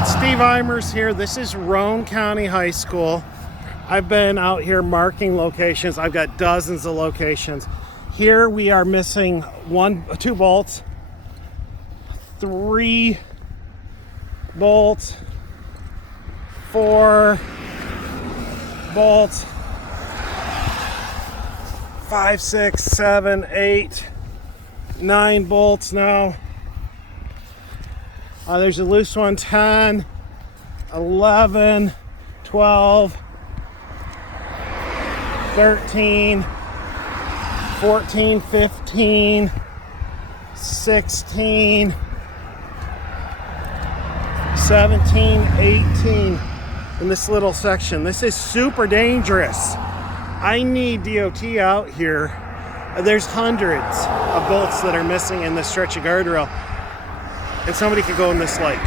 It's Steve Eimers here. This is Roane County High School. I've been out here marking locations. I've got dozens of locations. Here we are missing 2 bolts, 3 bolts, 4 bolts, 5, 6, 7, 8, 9 bolts now. There's a loose one, 10, 11, 12, 13, 14, 15, 16, 17, 18 in this little section. This is super dangerous. I need DOT out here. There's hundreds of bolts that are missing in this stretch of guardrail, and somebody could go in this lake.